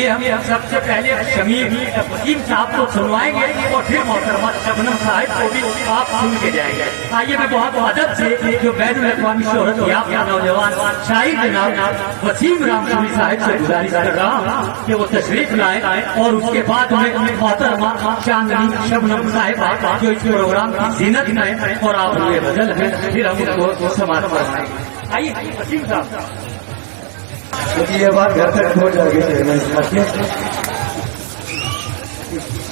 इसलिए हम सबसे पहले शमीम वसीम साहब को सुनवाएंगे और फिर मोहतरमा शबनम साहब को भी आप सुन के जाएंगे। आइए मैं बहुत अदब से जो बैनुल अक़वामी शोहरत याफ्ता नौजवान शायर जनाब वसीम रामसूरी साहब से गुजारिश कर रहा हूँ कि वो तशरीफ लाए और उसके बाद में मोहतरमा चांदनी शबनम साहब जो इस प्रोग्राम की जीनत है और आप ये बदल है फिर हम उनको समाप्त करवाएंगे। आइए वसीम साहब। क्योंकि ये बात घर तक हो जाएगी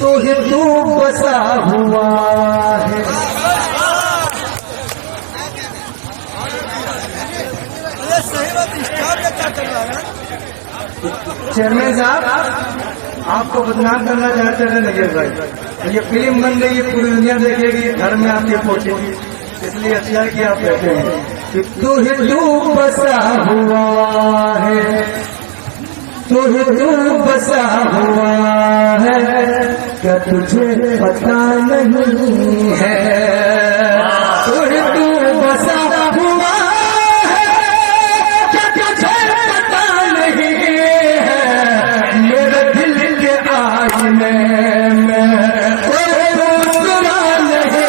तो हिंदू बसा हुआ है चेयरमैन साहब आपको बदनाम करना चाहते थे नजर भाई। ये फिल्म बन रही है, पूरी दुनिया देखेगी, घर में आपके पहुंचेगी, इसलिए अच्छा है कि आप कहते हैं कि तू हिंदू बसा हुआ है, तू हिंदू बसा हुआ है, क्या तुझे पता नहीं है, तू हिंदू बसा हुआ है, क्या तुझे पता नहीं है, मेरे दिल के आईने में कोई दूसरा नहीं।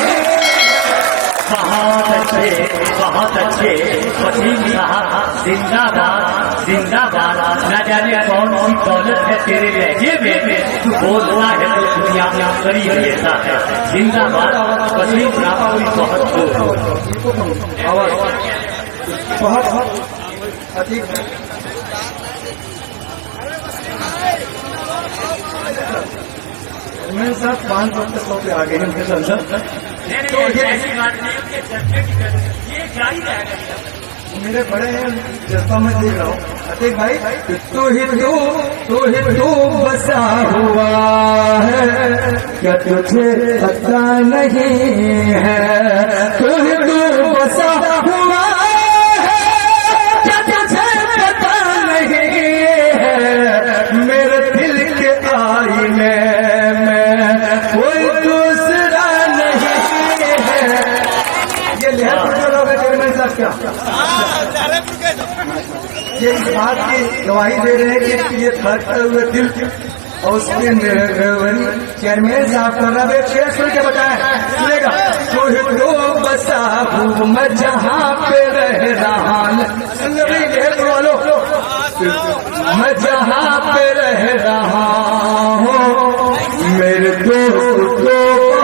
बहुत अच्छे वसीम साहब जिंदाबाद जिंदाबाद। न जाने कौन सी दौलत है तेरे लहजे में, तू बोलता है तो दुनिया में करीब लेता है। जिंदाबाद वसीम साहब की बहुत अधिक मैं सब 500 पे आ गए उनके संसद। मेरे बड़े हैं जज्बा में देख रहा हूँ अतीक भाई। तू हिंदू बसा हुआ है, क्या तुझे पता नहीं है, तू हिंदू बसा हुआ है, क्या तुझे पता नहीं है, मेरे दिल के आईने में कोई दूसरा नहीं है। ये लहर लोग चेयरमैन साहब क्या ये इस बात की गवाही दे रहे हैं कि ये धड़कते हुए दिल और उसके चेयरमैन साहब का रब एक शेर सुन के बताए सुनेगा। तो हिंदू बसा हूँ मैं जहाँ पे रह रहा वालों, मैं जहाँ पे रह रहा हूँ मेरे दोस्त तो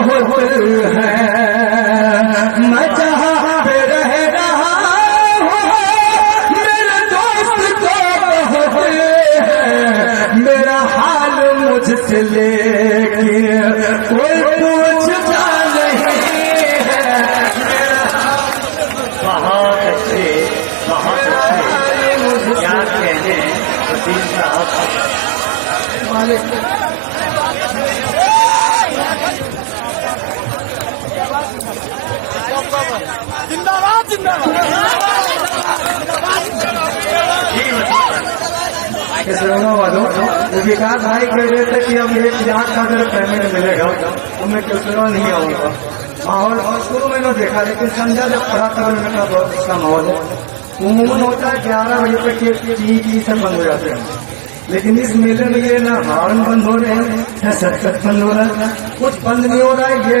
बहुत है, मैं जहाँ पे रह रहा हूँ मेरे दोस्त तो बहुत है, मेरा हाल मुझसे लेके कोई पूछता नहीं है। बहुत अच्छे क्या कहने वसीम साहब। जिंदाबाद जिंदाबाद। वालों वो विकास भाई कह रहे थे कि अब 1,00,000 का अगर पेमेंट मिलेगा तो मैं क्यों नहीं आऊंगा। माहौल शुरू में देखा, लेकिन समझा जब पढ़ा था मैंने कहा बहुत अच्छा माहौल है। उमूमन होता है 11 बजे तक ये सब बंद हो जाते हैं, लेकिन इस मेले में ये ना हॉर्न बंद हो रहे हैं न सर्कस बंद हो रहा है, कुछ बंद नहीं हो रहा है। ये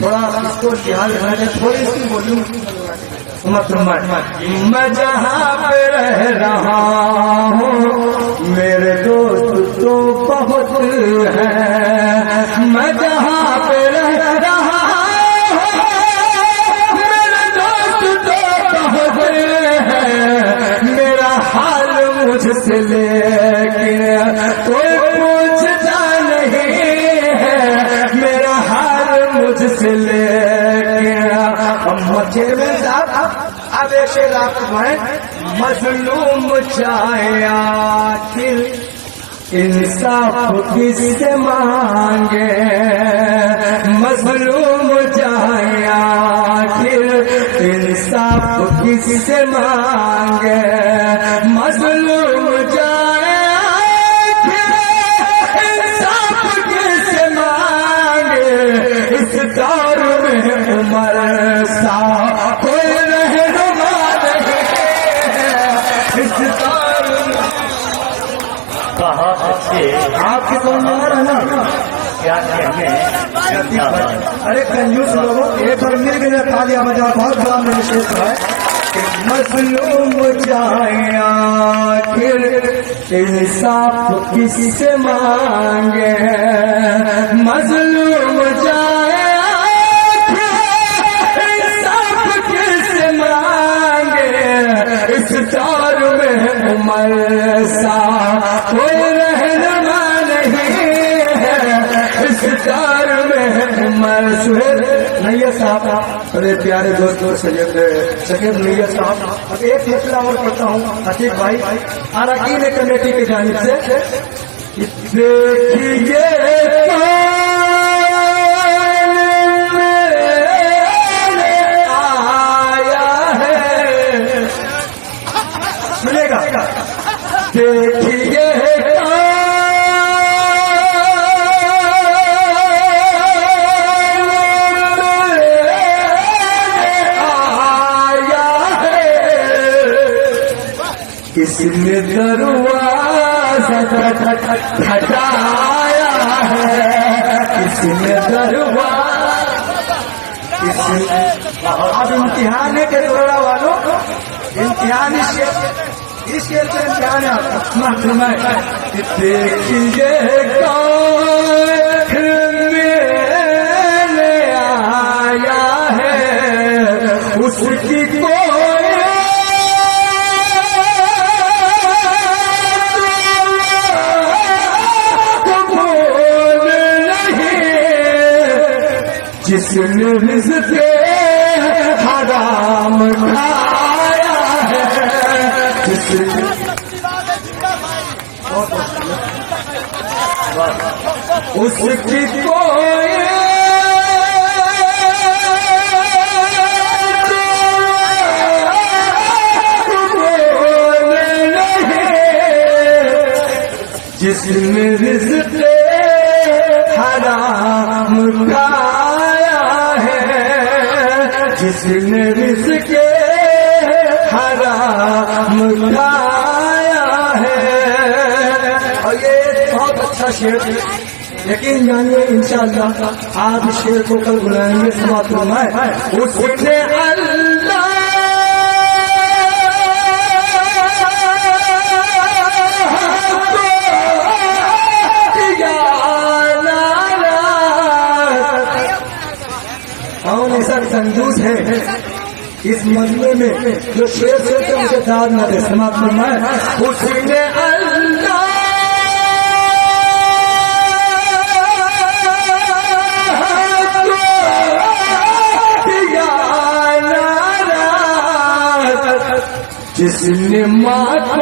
थोड़ा इसको ध्यान रखना चाहिए, थोड़ी इसकी वॉल्यूम मैं जहाँ पे रह रहा हूँ मेरे दोस्त तो बहुत है, मैं जहाँ पे रह रहा हूँ मेरे दोस्त तो बहुत है, मेरा हाल मुझसे लेके कोई पूछता नहीं है, मेरा हाल मुझसे लेके। चेयरमैन साहब अब एक शेर आपको है, मजलूम चाहे आखिर इंसाफ किससे मांगे, मजलूम चाहे आखिर इंसाफ किससे मांगे, मजलूम चाहे आखिर इंसाफ किससे मांगे, इस दौर में उमर सा कोई रहनुमा नहीं है, इस दौर में। बहुत अच्छे आपके समझ में आ रहा है ना? क्या कहने अरे कंजूस लोगों, एक बार मिल गया तालियां बजा, बहुत बड़ा मेरे शेष है कि मजलूम जाए आखिर इंसाफ किससे मांगे, मजलूम जाए आखिर इंसाफ किससे मांगे, इस दौर में उमर सा कोई रहनुमा नहीं है, इस दौर में उमर सुहेल नैयर साहब, अरे प्यारे दोस्तों सैयद नैयर साहब, अब एक फैसला और करता हूँ अतीक भाई अरकीन कमेटी की जानिब से, देखिए आया है, सुनेगा, देखिए किसने दरवाजा खटखटाया है, किसने दरवाजा, अब इम्तिहान है के तोड़ा वालों, इम्तिहान इसके इम्तिहान है महकमा है, देखिए कौन मेले आया है, उसकी जिसने रिज़्क़े हराम खाया है, जिसने उसकी कोई जिसने रिज़्क़े हराम खाया, जिसने रिज़्क़े हराम खाया है। और ये बहुत अच्छा शेर, यकीन जानिए इंशाअल्लाह आप शेर को कल बुलाएंगे, समाप्त फरमाए, उसने अल्लाह कंजूस है इस मजमे में जो शेर से मुझे दाद न दे, समाप्त फरमाए, उसने अल्लाह जिसने माँ को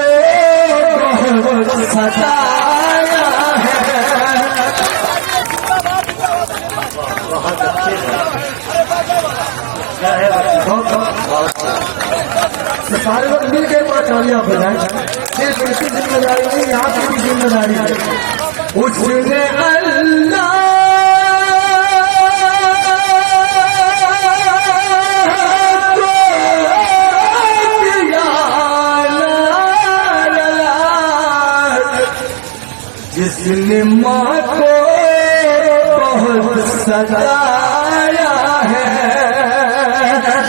सताया है, बहुत अच्छे सारे लोग मिल के पास तालियां बजाएं, सिर्फ इसकी जिम्मेदारी नहीं, आपकी भी जिम्मेदारी है। उसने अल्लाह जिसने माँ को बहुत सताया है,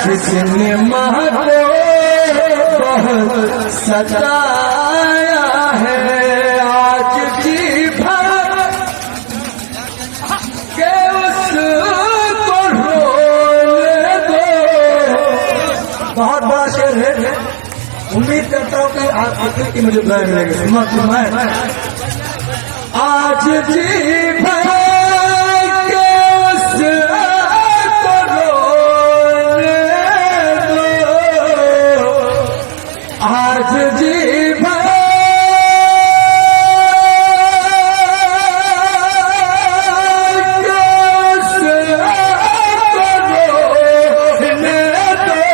जिसने माँ को बहुत सताया है, आज जी भर के उसको रोने दो। बहुत बड़ा शेर है, उम्मीद करता हूँ कि आप की मुझे बुरा मिलेगी। आज जी भर के उसको रोने दो, आज जी भर के उसको रोने दो,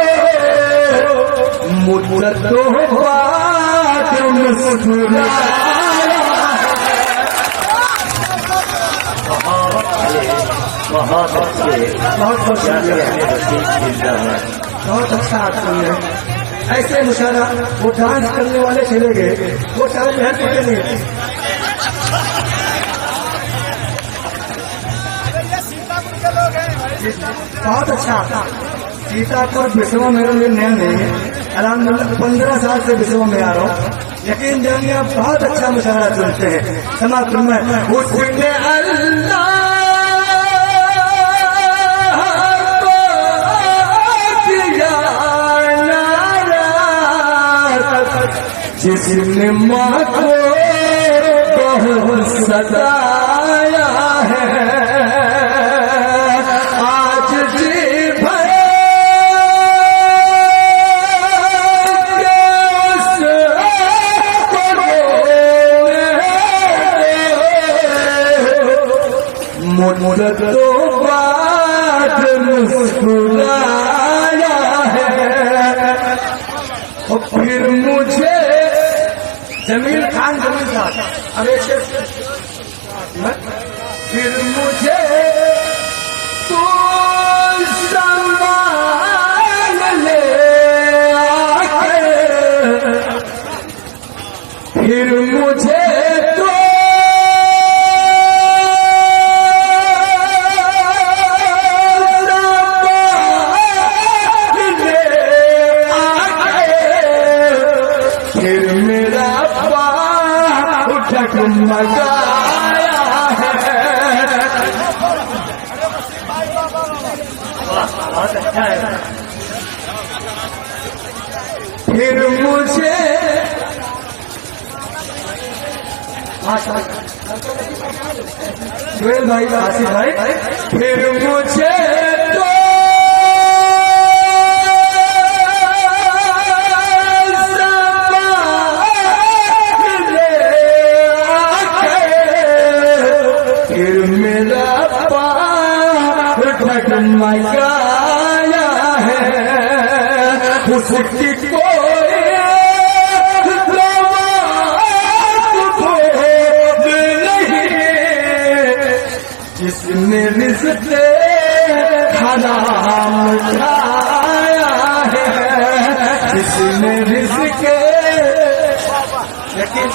मुद्दतों बाद मुस्कुराया। बहुत अच्छे, बहुत अच्छा आदमी है। ऐसे मुशारा वो डांस करने वाले चले गए, वो सारे महल पकड़े नहीं। बहुत अच्छा। सीतापुर विश्व मेरे लिए नया नहीं है, अलहमदुलिल्लाह 15 साल से विश्व में आ रहा हूँ। यकीन जानिए आप बहुत अच्छा मुशायरा सुनते हैं। समाप्त में उसने अल्लाह जिसने माँ को बहुत सताया है, आज जी भर मुद्दत तो बाद मुस्कुराया है। और फिर मुझे जमील खान अब एक फिर मुझे तू संभाल ले आके, फिर मुझे तो फिर मेरा पाप मचाया है। बहुत अच्छा है। फिर मुझे सुहेल भाई, आसिफ भाई, फिर मुझे तो मचाया है। उसकी कोई नहीं जिसने रिज़्क़ हराम खाया है, जिसने रिज़्क़ लेकिन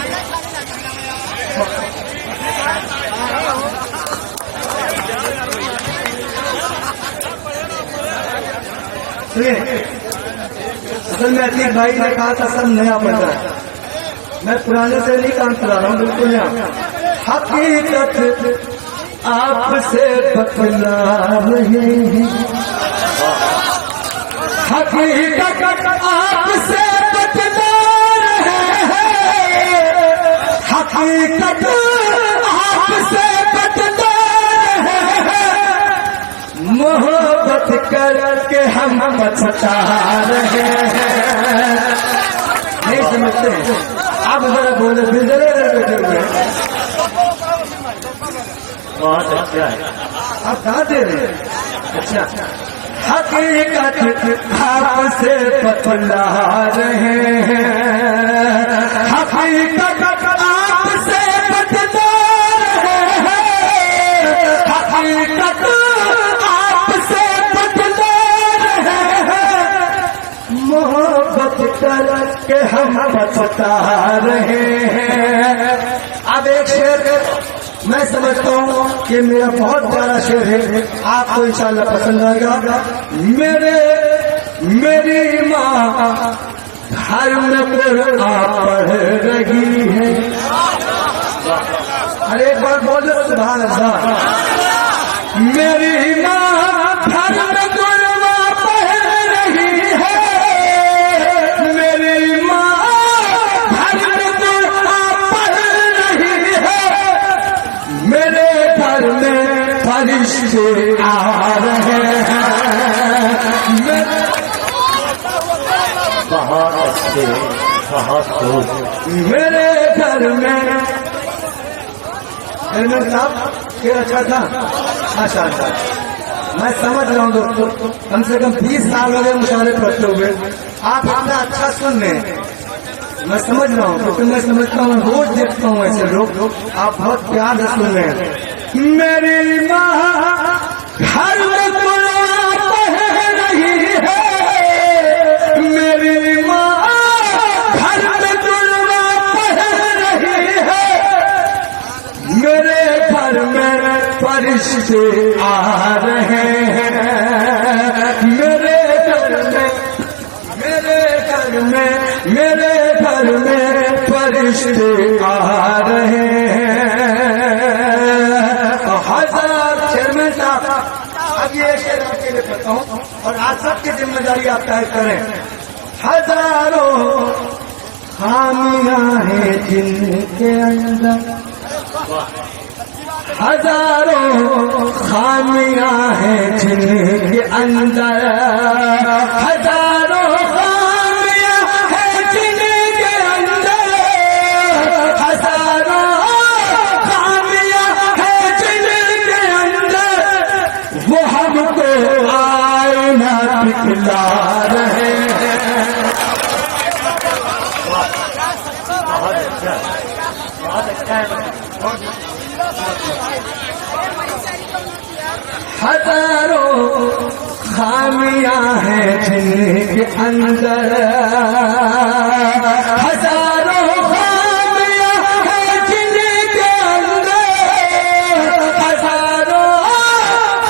असल में अतीक भाई ने कहा था सब नया बन रहा है। मैं पुराने से नहीं काम चला रहा हूँ, बिल्कुल नया। हकीकत आपसे बतला रहे हैं, हकीकत आपसे बतला रहे हैं, हकीकत आपसे बतला रहे हैं। मोहब्बत करके हम पछता रहे हैं। नहीं समझते आप, जरा बोले फिर बैठे हुए हैं। बहुत अच्छा है। आप कहाँ दे रहे हैं? अच्छा, हकीकत आपसे बतला रहे हैं, हकीकत आपसे बतला रहे हैं, हकीकत आपसे बतला रहे हैं। मोहब्बत करके हम बता रहे हैं। अब एक शेर मैं समझता हूँ कि मेरा बहुत प्यारा शेर है, आपको इंशाल्लाह पसंद आएगा। मेरी माँ घर में कुरान पढ़ रही है। अरे एक बार बोलो सुभान अल्लाह। मेरी माँ घर में कुरान पढ़ रही है, मेरी माँ घर में कुरान पढ़ रही है। मेरे घर में फरिश्ते आ रहे हैं। बहुत अच्छे, बहुत खूब। मेरे घर में साहब ये अच्छा था। अच्छा अच्छा, मैं समझ रहा हूँ दोस्तों, कम से कम 20 साल हो गए मुशावरे पढ़ते हुए। आप इतना अच्छा सुन रहे हैं, मैं समझ रहा हूँ, क्योंकि मैं समझता हूँ, रोज देखता हूँ ऐसे लोग। आप बहुत प्यार से सुन रहे हैं। मेरी माँ घर में कुरान पढ़ रही है, मेरी माँ घर में कुरान पढ़ रही है। मेरे घर में फरिश्ते आ रहे हैं। अब ये शेर आपके लिए पढ़ता हूँ और आज सबकी जिम्मेदारी आप तय करें। हजारों खामियां हैं जिनके अंदर, हजारों खामियां हैं जिनके अंदर, हजारों खामियां हैं जिनके अंदर, हजारों खामियां हैं जिनके अंदर, वो हमको आईना दिखला रहे हैं। बहुत अच्छा है। हजारों खामियां हैं जिनके अंदर, हजारों खामियां हैं जिनके अंदर, हजारों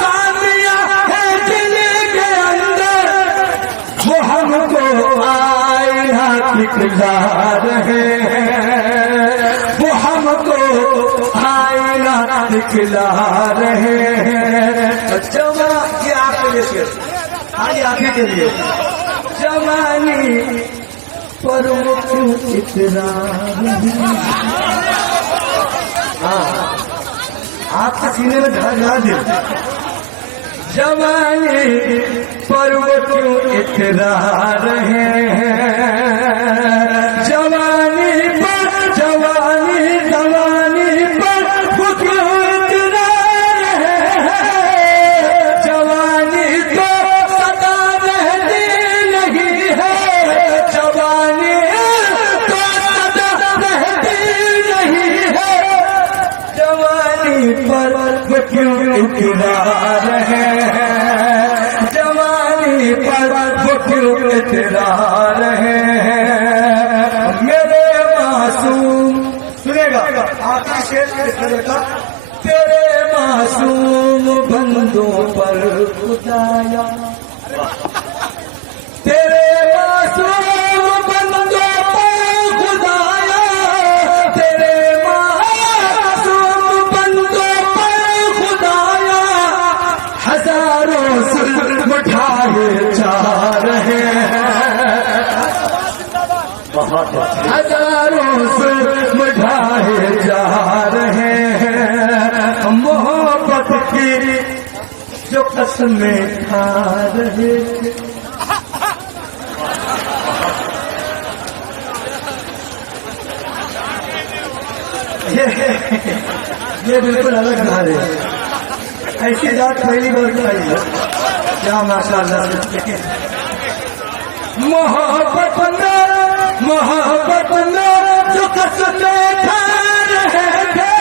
खामियां हैं जिनके अंदर, वो हमको आईना दिखला रहे हैं, वो हमको आईना दिखला रहे हैं। जमा ये आपके लिए, आज आगे के लिए जवानी पर इतना, हाँ आपके सीने में धरा दे। जवानी पर वो क्यों इतना रहे हैं, जवानी पर जवानी जवानी पर वो क्यों इतना रहे हैं, जवानी तो सदा रहती नहीं है, जवानी तो सदा रहती नहीं है, जवानी पर वो क्यों इतना रहे हैं, जवानी पर वो क्यों इतना रहे हैं। मेरे मासूम, सुनेगा आखिरी शेर का, तेरे मासूम बंदों पर खुदाया, तेरे मासूम बंदों पर खुदाया, तेरे मासूम बंदों पर खुदाया, हजारों जुल्म उठाए जा रहे हैं, हजारों जुल्म उठाए जा रहे हैं। मोहब्बत की जो कसमें खा रहे थे, ये बिल्कुल अलग गा रहे हैं। ऐसी बात पहली बार खाई है, क्या माशाअल्लाह। मोहब्बत में जो कसमें खा रहे थे,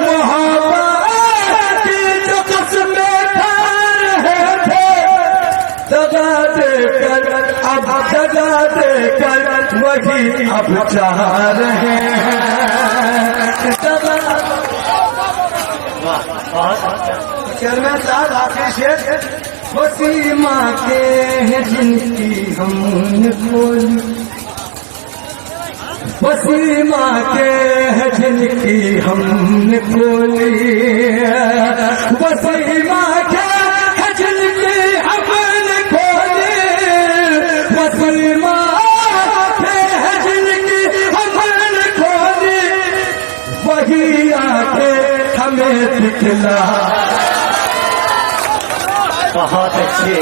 मोहब्बत की जो कसमें खा रहे थे, दगा देकर अब दगा देकर वही अब चाह रहे हैं, दगा। चेयरमैन साहब आखिरी शेर, वसीमा के हैं जिनकी हमने खोली, वसीमा के हैं जिनकी हमने खोली, वसीमा के हैं जिनकी हमने खोली, वसीमा के हैं जिनकी हमने खोली, वही आके हमें दिखला। बहुत अच्छे।